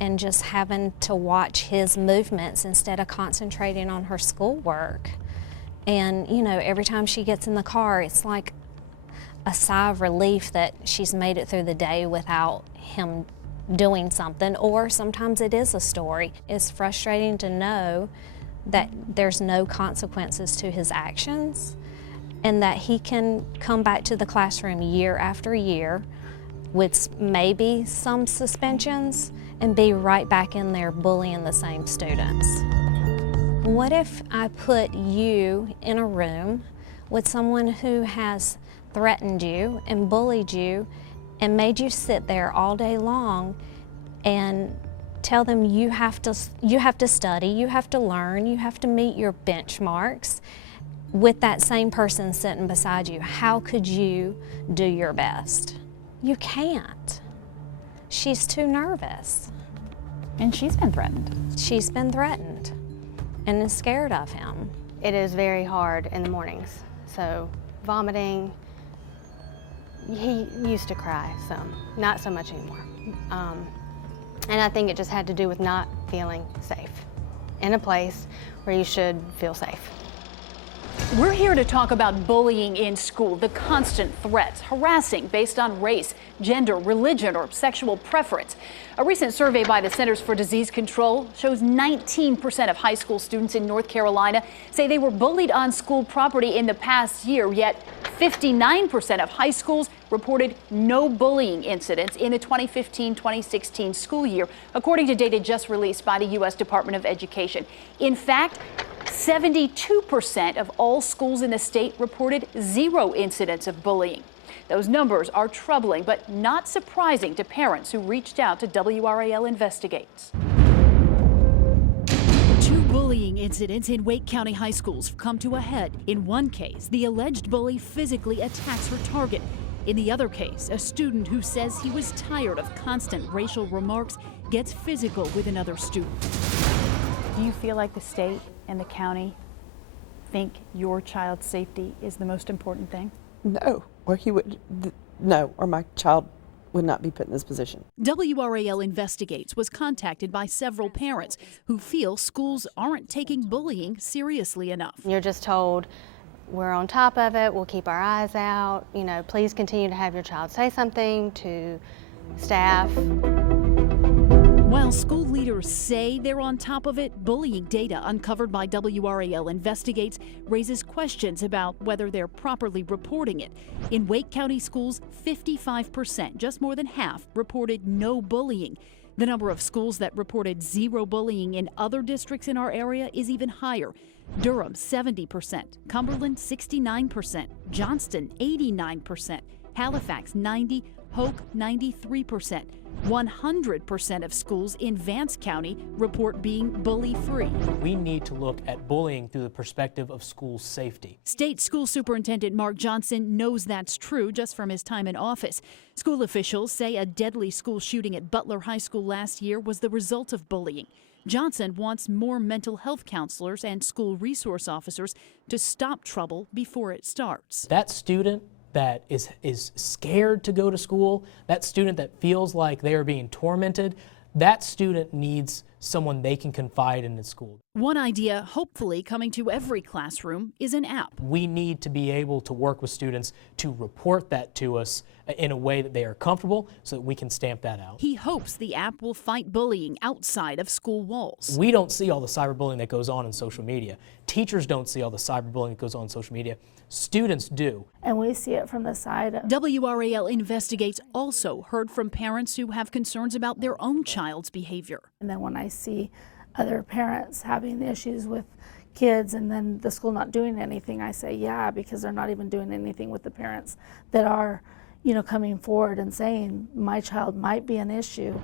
and just having to watch his movements instead of concentrating on her schoolwork. And, you know, every time she gets in the car, it's like a sigh of relief that she's made it through the day without him doing something, or sometimes it is a story. It's frustrating to know that there's no consequences to his actions and that he can come back to the classroom year after year with maybe some suspensions and be right back in there bullying the same students. What if I put you in a room with someone who has threatened you and bullied you and made you sit there all day long and tell them you have to study, you have to learn, you have to meet your benchmarks with that same person sitting beside you? How could you do your best? You can't. She's too nervous. And she's been threatened. She's been threatened and is scared of him. It is very hard in the mornings. So vomiting, he used to cry some, not so much anymore. And I think it just had to do with not feeling safe in a place where you should feel safe. We're here to talk about bullying in school, the constant threats, harassing based on race, gender, religion, or sexual preference. A recent survey by the Centers for Disease Control shows 19% of high school students in North Carolina say they were bullied on school property in the past year, yet 59% of high schools reported no bullying incidents in the 2015-2016 school year, according to data just released by the U.S. Department of Education. In fact, 72% of all schools in the state reported 0 incidents of bullying. Those numbers are troubling, but not surprising to parents who reached out to WRAL Investigates. 2 bullying incidents in Wake County high schools come to a head. In one case, the alleged bully physically attacks her target. In the other case, a student who says he was tired of constant racial remarks gets physical with another student. Do you feel like the state and the county think your child's safety is the most important thing? No, or my child would not be put in this position. WRAL Investigates was contacted by several parents who feel schools aren't taking bullying seriously enough. You're just told, we're on top of it, we'll keep our eyes out, you know, please continue to have your child say something to staff. While school leaders say they're on top of it, bullying data uncovered by WRAL Investigates raises questions about whether they're properly reporting it. In Wake County schools, 55%, just more than half, reported no bullying. The number of schools that reported 0 bullying in other districts in our area is even higher. Durham, 70%, Cumberland, 69%, Johnston, 89%, Halifax, 90%, Hoke, 93%. 100% of schools in Vance County report being bully-free. We need to look at bullying through the perspective of school safety. State School Superintendent Mark Johnson knows that's true just from his time in office. School officials say a deadly school shooting at Butler High School last year was the result of bullying. Johnson wants more mental health counselors and school resource officers to stop trouble before it starts. That student that is scared to go to school, that student that feels like they are being tormented, that student needs someone they can confide in at school. One idea, hopefully coming to every classroom, is an app. We need to be able to work with students to report that to us in a way that they are comfortable so that we can stamp that out. He hopes the app will fight bullying outside of school walls. We don't see all the cyberbullying that goes on in social media. Teachers don't see all the cyberbullying that goes on in social media. Students do. And we see it from the side of... WRAL Investigates also heard from parents who have concerns about their own child's behavior. And then when I see other parents having issues with kids and then the school not doing anything, I say, yeah, because they're not even doing anything with the parents that are, you know, coming forward and saying, my child might be an issue.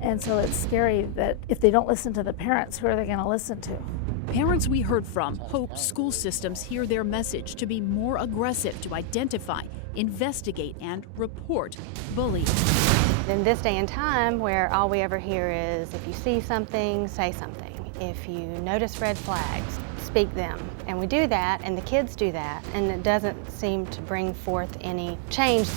And so it's scary that if they don't listen to the parents, who are they going to listen to? Parents we heard from hope school systems hear their message to be more aggressive to identify, investigate, and report bullying. In this day and time where all we ever hear is, if you see something, say something. If you notice red flags, speak them. And we do that, and the kids do that, and it doesn't seem to bring forth any change.